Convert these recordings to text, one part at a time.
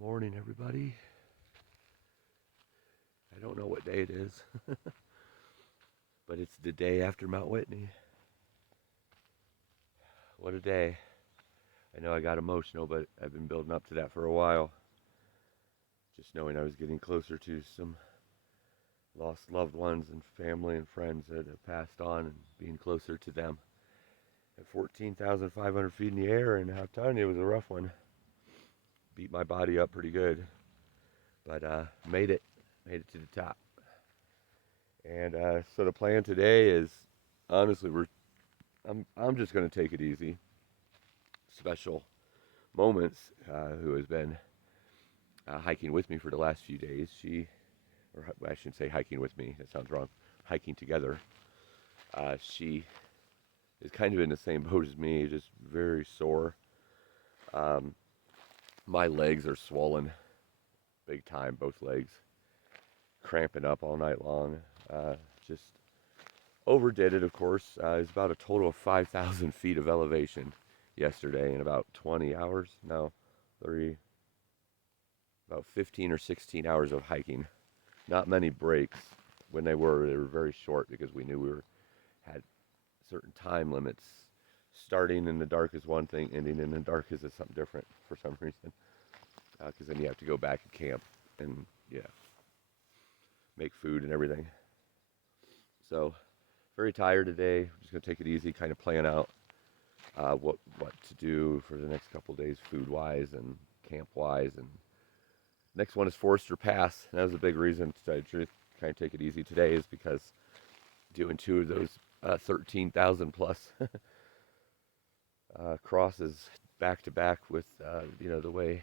Morning, everybody. I don't know what day it is, but it's the day after Mount Whitney. What a day. I know I got emotional, but I've been building up to that for a while. Just knowing I was getting closer to some lost loved ones and family and friends that have passed on and being closer to them. At 14,500 feet in the air, and I'm telling you, it was a rough one. Beat my body up pretty good, but made it to the top. And so the plan today is, honestly, I'm just going to take it easy. Special Moments, who has been hiking with me for the last few days. Or I shouldn't say hiking with me. That sounds wrong. Hiking together. She is kind of in the same boat as me, just very sore. My legs are swollen, big time, both legs, cramping up all night long. Just overdid it, of course. It's about a total of 5,000 feet of elevation yesterday in about 20 hours. No, about 15 or 16 hours of hiking. Not many breaks. When they were very short because we knew we had certain time limits. Starting in the dark is one thing, ending in the dark is something different for some reason. Because then you have to go back and camp and make food and everything. So very tired today. I'm just gonna take it easy, kind of plan out what to do for the next couple of days, food wise and camp wise. And next one is Forester Pass. And that was a big reason to tell you the truth, kind of take it easy today, is because doing two of those 13,000 plus crosses back to back with the way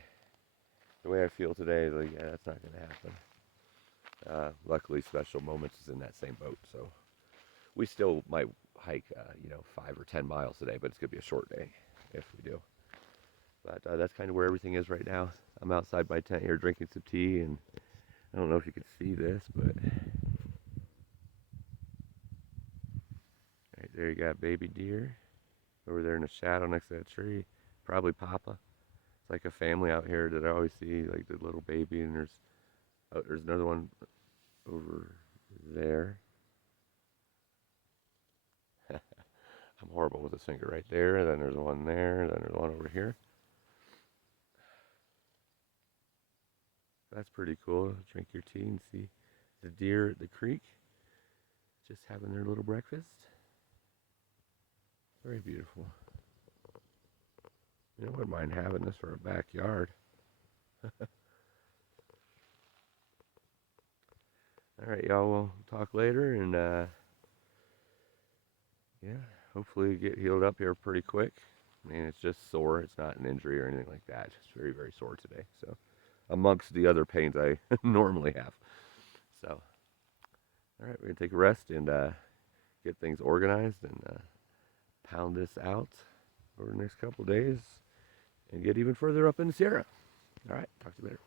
I feel today, like, yeah, that's not going to happen. Luckily, Special Moments is in that same boat, so we still might hike 5 or 10 miles today, but it's going to be a short day if we do. But that's kind of where everything is right now. I'm outside my tent here drinking some tea, and I don't know if you can see this, but right there you got baby deer over there in the shadow next to that tree. Probably Papa. It's like a family out here that I always see, like the little baby, and there's another one over there. I'm horrible with this finger. Right there, then there's one there, then there's one over here. That's pretty cool. Drink your tea and see the deer at the creek just having their little breakfast. Very beautiful. I wouldn't mind having this for a backyard. All right, y'all. We'll talk later, and hopefully get healed up here pretty quick. I mean, it's just sore. It's not an injury or anything like that. Just very, very sore today. So, amongst the other pains I normally have. So, all right, we're gonna take a rest and get things organized and pound this out over the next couple of days and get even further up in the Sierra. All right, talk to you later.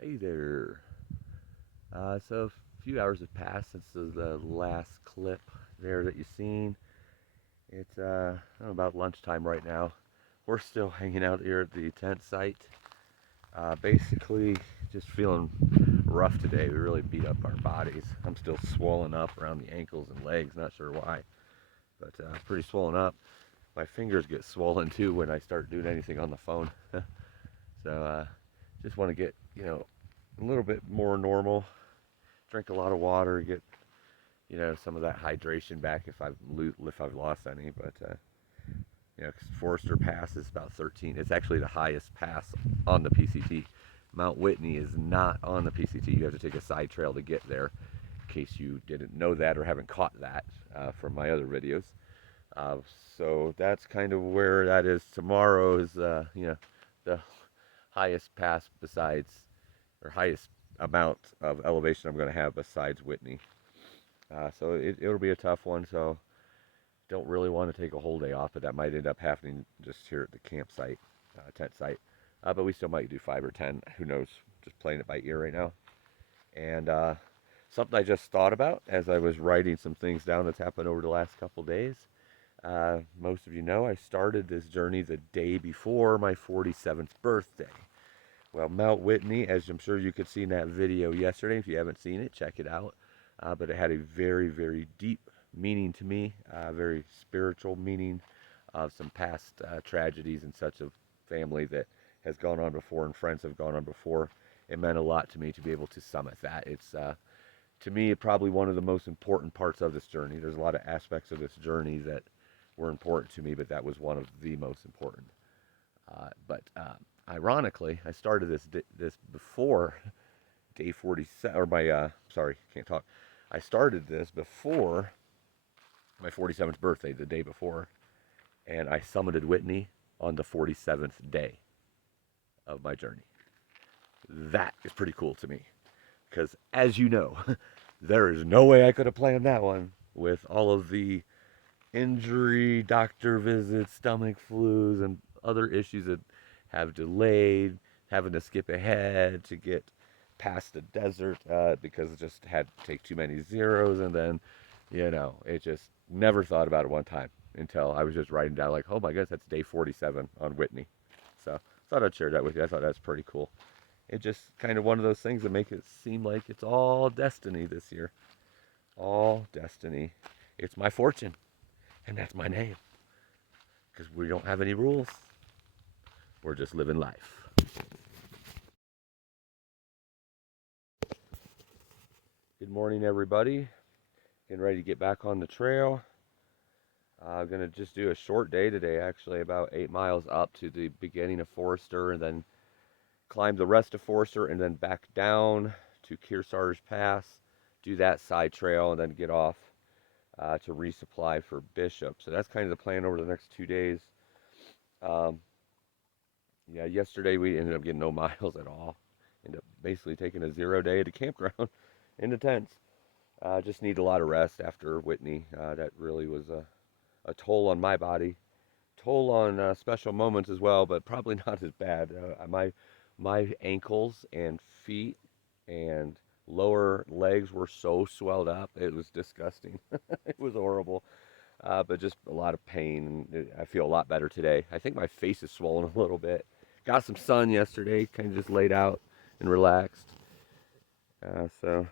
Hey there. So a few hours have passed since the last clip there that you've seen. It's about lunchtime right now. We're still hanging out here at the tent site. Basically, just feeling rough today. We really beat up our bodies. I'm still swollen up around the ankles and legs. Not sure why, but pretty swollen up. My fingers get swollen too when I start doing anything on the phone. So just want to get a little bit more normal. Drink a lot of water. Get some of that hydration back if I've lost any. But Forester Pass is about 13. It's actually the highest pass on the PCT. Mt Whitney is not on the PCT. You have to take a side trail to get there, in case you didn't know that or haven't caught that from my other videos. So that's kind of where that is. Tomorrow is the highest pass highest amount of elevation I'm going to have besides Whitney. So it'll be a tough one. So don't really want to take a whole day off, but that might end up happening just here at the campsite, tent site. But we still might do 5 or 10. Who knows? Just playing it by ear right now. And something I just thought about as I was writing some things down that's happened over the last couple days. Most of you know I started this journey the day before my 47th birthday. Well, Mt Whitney, as I'm sure you could see in that video yesterday, if you haven't seen it, check it out. But it had a very, very deep meaning to me, very spiritual meaning of some past tragedies and such of family that has gone on before and friends have gone on before. It meant a lot to me to be able to summit that. It's to me probably one of the most important parts of this journey. There's a lot of aspects of this journey that were important to me, but that was one of the most important. But ironically, I started this before day 47, or my sorry, can't talk. I started this before my 47th birthday, the day before, and I summited Whitney on the 47th day of my journey. That is pretty cool to me, because as you know, there is no way I could have planned that one with all of the injury, doctor visits, stomach flus, and other issues that have delayed, having to skip ahead to get past the desert because it just had to take too many zeros, and then, it just never thought about it one time until I was just writing down like, oh my goodness, that's day 47 on Whitney. So thought I'd share that with you. I thought that's pretty cool. It's just kind of one of those things that make it seem like it's all destiny this year. All destiny. It's my fortune. And that's my name. Because we don't have any rules. We're just living life. Good morning, everybody. Getting ready to get back on the trail. I'm going to just do a short day today, actually, about 8 miles up to the beginning of Forester, and then climb the rest of Forester, and then back down to Kearsarge Pass, do that side trail, and then get off to resupply for Bishop. So that's kind of the plan over the next 2 days. Yeah, yesterday we ended up getting no miles at all. Ended up basically taking a 0 day at the campground in the tents. Just need a lot of rest after Whitney. That really was a toll on my body, toll on special moments as well, but probably not as bad. My ankles and feet and lower legs were so swelled up, it was disgusting. It was horrible, but just a lot of pain. And I feel a lot better today. I think my face is swollen a little bit. Got some sun yesterday, kind of just laid out and relaxed. So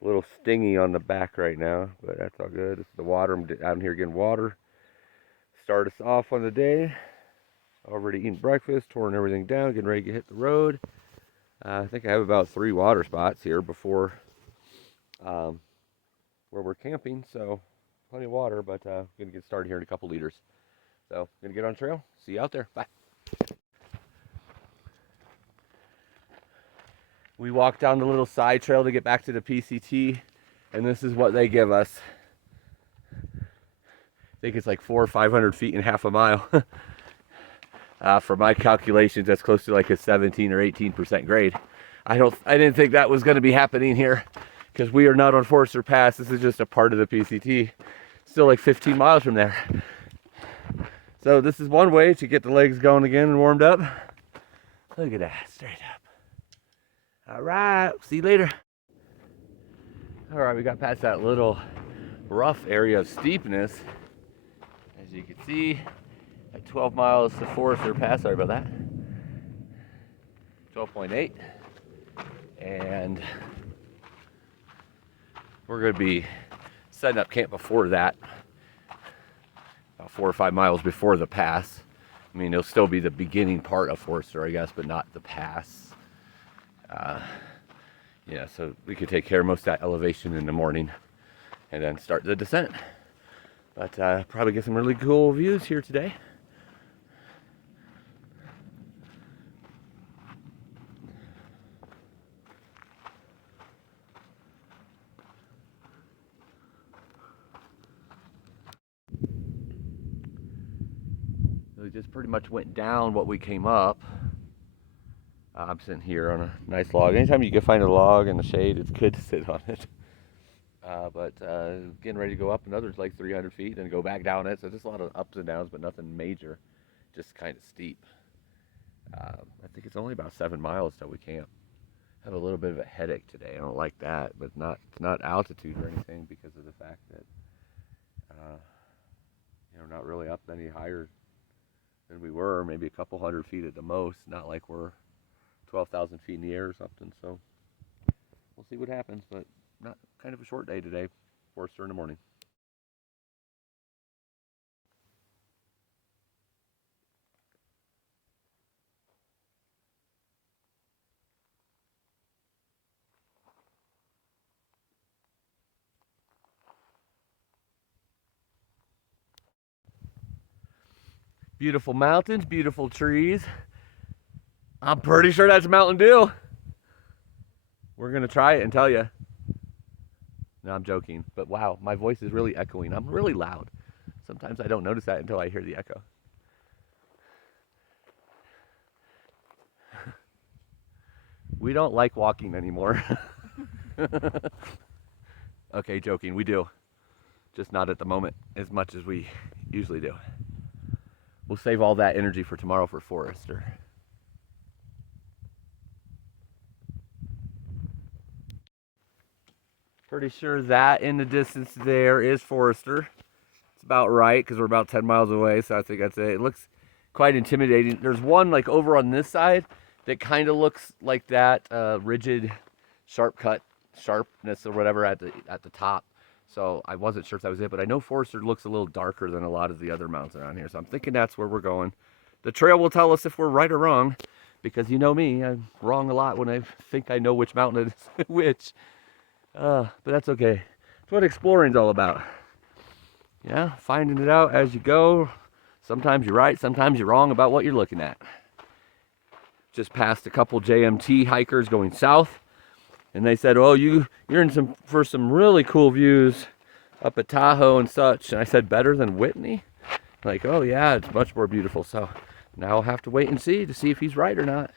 a little stingy on the back right now, but that's all good. It's the water. I'm out here getting water. Start us off on the day. Already eating breakfast, touring everything down, getting ready to hit the road. I think I have about 3 water spots here before where we're camping, so plenty of water, but going to get started here in a couple liters. So, going to get on the trail. See you out there. Bye. We walked down the little side trail to get back to the PCT, and this is what they give us. I think it's like 400 or 500 feet in half a mile. For my calculations, that's close to like a 17 or 18% grade. I didn't think that was going to be happening here, because we are not on Forester Pass. This is just a part of the PCT. Still like 15 miles from there. So this is one way to get the legs going again and warmed up. Look at that, straight up. All right, see you later. All right, we got past that little rough area of steepness. As you can see, at 12 miles to Forester Pass, sorry about that. 12.8. And we're going to be setting up camp before that, about 4 or 5 miles before the pass. I mean, it'll still be the beginning part of Forester, I guess, but not the pass. Yeah, so we could take care of most of that elevation in the morning and then start the descent. But probably get some really cool views here today. So we just pretty much went down what we came up. I'm sitting here on a nice log. Anytime you can find a log in the shade, it's good to sit on it. But getting ready to go up another like 300 feet and go back down it. So just a lot of ups and downs, but nothing major, just kind of steep. I think it's only about 7 miles till we camp. Have a little bit of a headache today. I don't like that, but it's not altitude or anything, because of the fact that Not really up any higher than we were, maybe a couple hundred feet at the most. Not like we're 12,000 feet in the air or something. So we'll see what happens, but not kind of a short day today. Forester in the morning. Beautiful mountains, beautiful trees. I'm pretty sure that's Mountain Dew. We're gonna try it and tell you. No, I'm joking, but wow, my voice is really echoing. I'm really loud. Sometimes I don't notice that until I hear the echo. We don't like walking anymore. Okay, joking, we do. Just not at the moment as much as we usually do. We'll save all that energy for tomorrow for Forester. Pretty sure that in the distance there is Forester. It's about right because we're about 10 miles away, so I think that's it. It looks quite intimidating. There's one like over on this side that kind of looks like that rigid, sharpness or whatever at the top. So I wasn't sure if that was it, but I know Forester looks a little darker than a lot of the other mountains around here. So I'm thinking that's where we're going. The trail will tell us if we're right or wrong, because you know me, I'm wrong a lot when I think I know which mountain it is which. But that's okay. That's what exploring's all about. Yeah, finding it out as you go. Sometimes you're right, sometimes you're wrong about what you're looking at. Just passed a couple JMT hikers going south, and they said, "Oh, you're in for some really cool views up at Tahoe and such." And I said, "Better than Whitney?" Like, "Oh yeah, it's much more beautiful." So now I'll have to wait and see to see if he's right or not,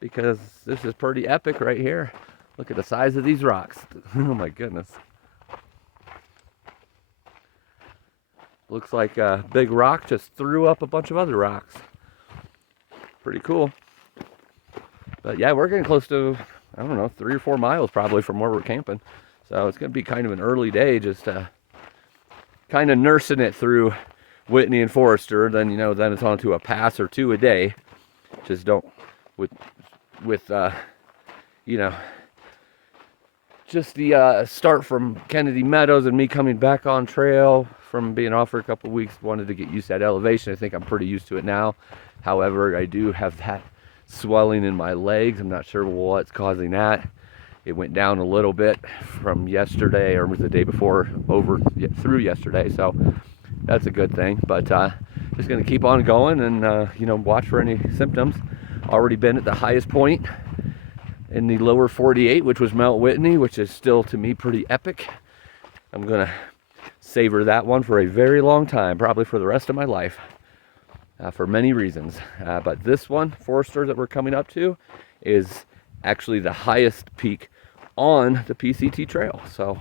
because this is pretty epic right here. Look at the size of these rocks. Oh my goodness. Looks like a big rock just threw up a bunch of other rocks. Pretty cool. But yeah, we're getting close to, I don't know, 3 or 4 miles probably from where we're camping. So it's going to be kind of an early day, just kind of nursing it through Whitney and Forester. Then, then it's on to a pass or two a day. Just don't, with just the start from Kennedy Meadows and me coming back on trail from being off for a couple of weeks, wanted to get used to that elevation. I think I'm pretty used to it now. However, I do have that swelling in my legs. I'm not sure what's causing that. It went down a little bit from yesterday, or was the day before, over through yesterday. So that's a good thing. But just going to keep on going and watch for any symptoms. Already been at the highest point in the lower 48, which was Mt Whitney, which is still to me pretty epic. I'm gonna savor that one for a very long time, probably for the rest of my life, for many reasons. But this one, Forester, that we're coming up to, is actually the highest peak on the PCT trail. So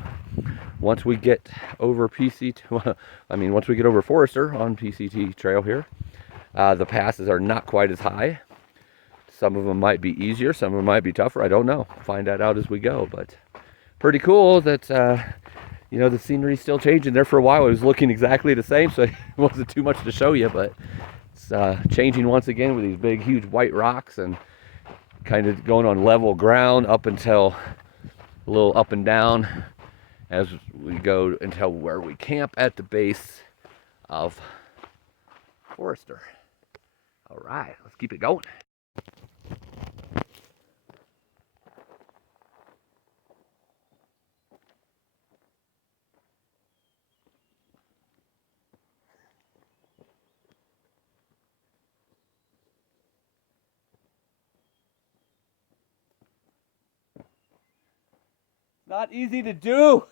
once we get over once we get over Forester on PCT trail here, the passes are not quite as high. Some of them might be easier, some of them might be tougher. I don't know. Find that out as we go. But pretty cool that, the scenery's still changing. There for a while, it was looking exactly the same, so it wasn't too much to show you. But it's changing once again with these big, huge white rocks and kind of going on level ground up until a little up and down as we go until where we camp at the base of Forester. All right, let's keep it going. Not easy to do.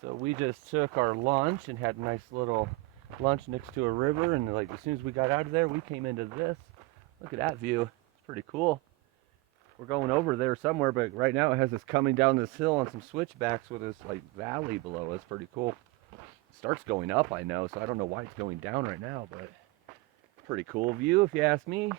So we just took our lunch and had a nice little lunch next to a river, and like as soon as we got out of there, we came into this. Look at that view. It's pretty cool. We're going over there somewhere, but right now it has us coming down this hill on some switchbacks with this like valley below us. Pretty cool. starts going up, I know, so I don't know why it's going down right now, but pretty cool view if you ask me.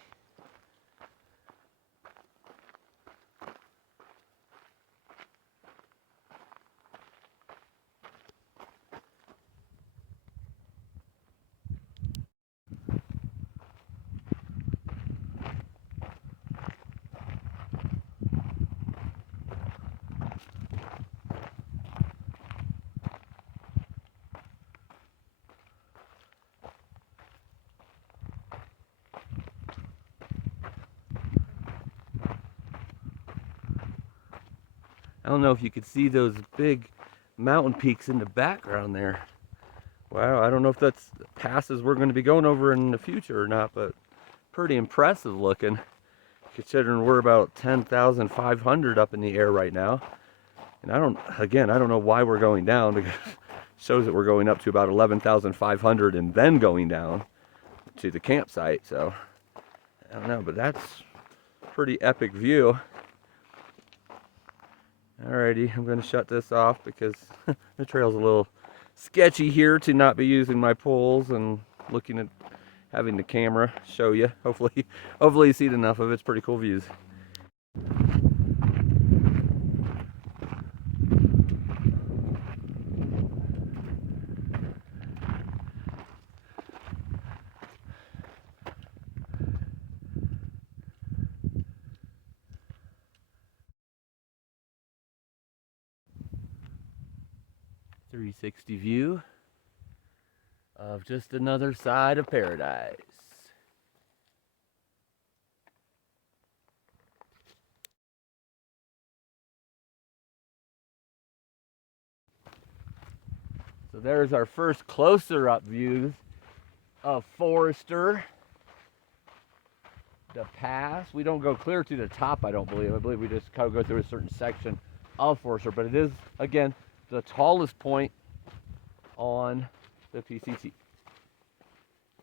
I don't know if you could see those big mountain peaks in the background there. Wow, I don't know if that's passes we're going to be going over in the future or not, but pretty impressive looking, considering we're about 10,500 up in the air right now. And I don't know why we're going down, because it shows that we're going up to about 11,500 and then going down to the campsite. So I don't know, but that's a pretty epic view. Alrighty, I'm going to shut this off because the trail's a little sketchy here to not be using my poles and looking at having the camera show you. Hopefully you see enough of it. It's pretty cool views. .360 view of just another side of paradise. So there's our first closer up views of Forester. The pass. We don't go clear to the top, I don't believe. I believe we just kind of go through a certain section of Forester, but it is, again, the tallest point on the PCT.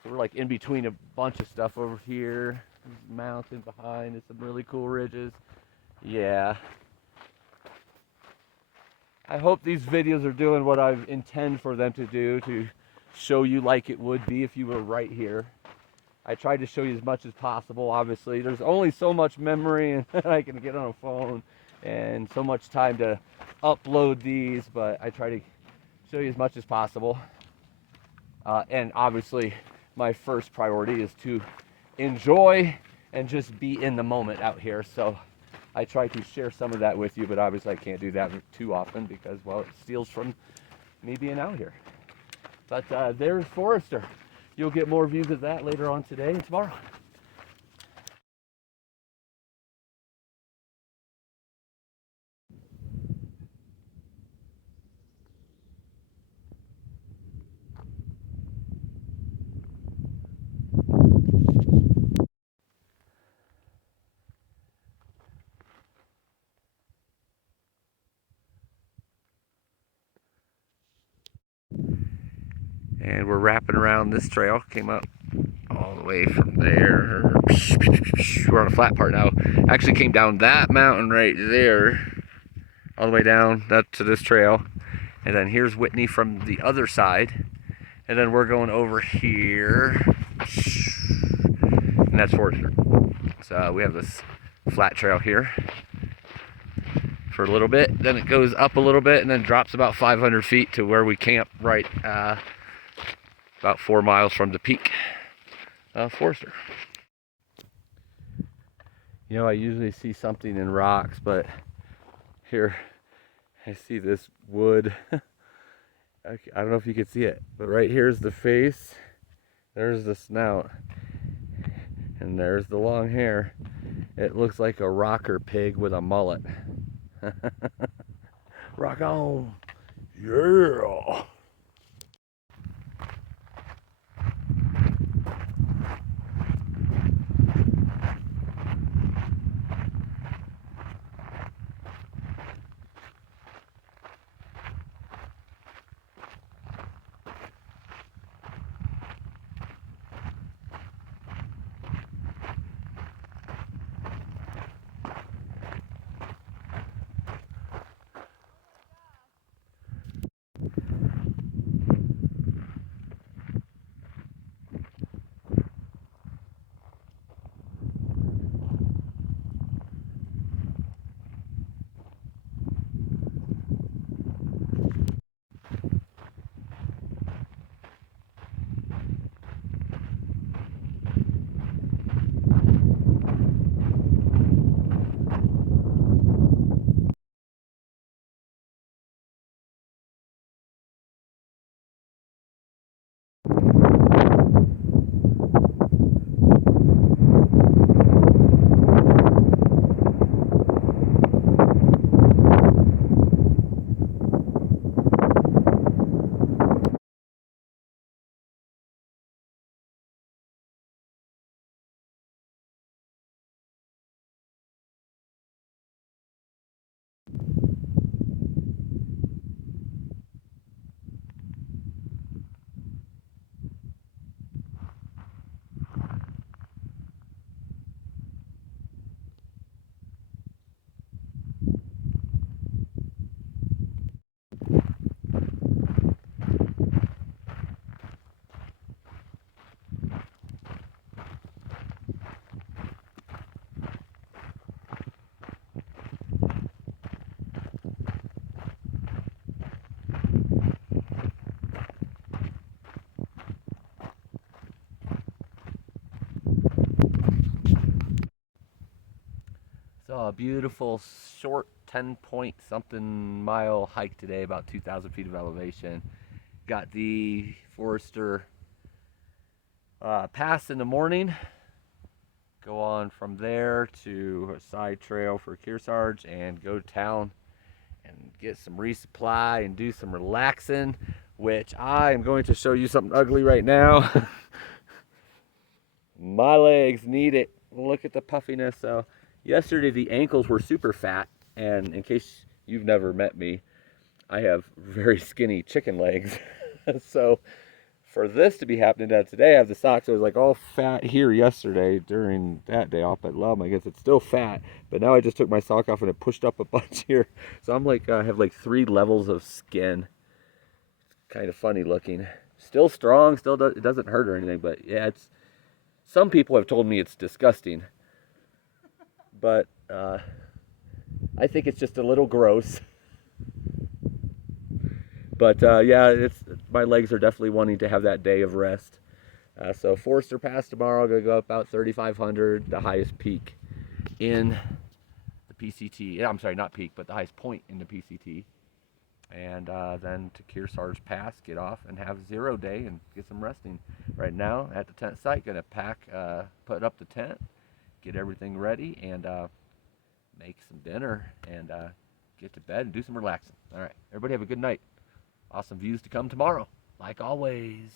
So we're like in between a bunch of stuff over here. There's a mountain behind, and some really cool ridges. Yeah. I hope these videos are doing what I intend for them to do, to show you like it would be if you were right here. I tried to show you as much as possible. Obviously, there's only so much memory I can get on a phone and so much time to upload these, but I try to show you as much as possible. And obviously, my first priority is to enjoy and just be in the moment out here. So I try to share some of that with you, but obviously I can't do that too often because, well, it steals from me being out here. But there's Forester. You'll get more views of that later on today and tomorrow. And we're wrapping around this trail. Came up all the way from there. We're on a flat part now. Actually came down that mountain right there, all the way down that to this trail. And then here's Whitney from the other side. And then we're going over here. And that's Forester. So we have this flat trail here for a little bit. Then it goes up a little bit and then drops about 500 feet to where we camp right about 4 miles from the peak of Forester. You know, I usually see something in rocks, but here I see this wood. I don't know if you can see it, but right here's the face, there's the snout, and there's the long hair. It looks like a rocker pig with a mullet. Rock on! Yeah! So a beautiful short 10 point something mile hike today, about 2,000 feet of elevation. Got the Forester pass in the morning. Go on from there to a side trail for Kearsarge and go to town and get some resupply and do some relaxing, which I am going to show you something ugly right now. My legs need it. Look at the puffiness. So yesterday the ankles were super fat, and in case you've never met me, I have very skinny chicken legs. So for this to be happening today, I have the socks. I was like all fat here yesterday during that day off, but love, I guess it's still fat. But now I just took my sock off and it pushed up a bunch here. So I'm like, I have like 3 levels of skin. Kind of funny looking. Still strong, still it doesn't hurt or anything, but yeah, it's, some people have told me it's disgusting. But I think it's just a little gross. But yeah, my legs are definitely wanting to have that day of rest. So Forester Pass tomorrow, I'm going to go up about 3,500, the highest peak in the PCT. I'm sorry, not peak, but the highest point in the PCT. And then to Kearsarge Pass, get off and have 0 day and get some resting. Right now at the tent site, going to pack, put up the tent, get everything ready, and make some dinner and get to bed and do some relaxing. All right, everybody have a good night. Awesome views to come tomorrow, like always.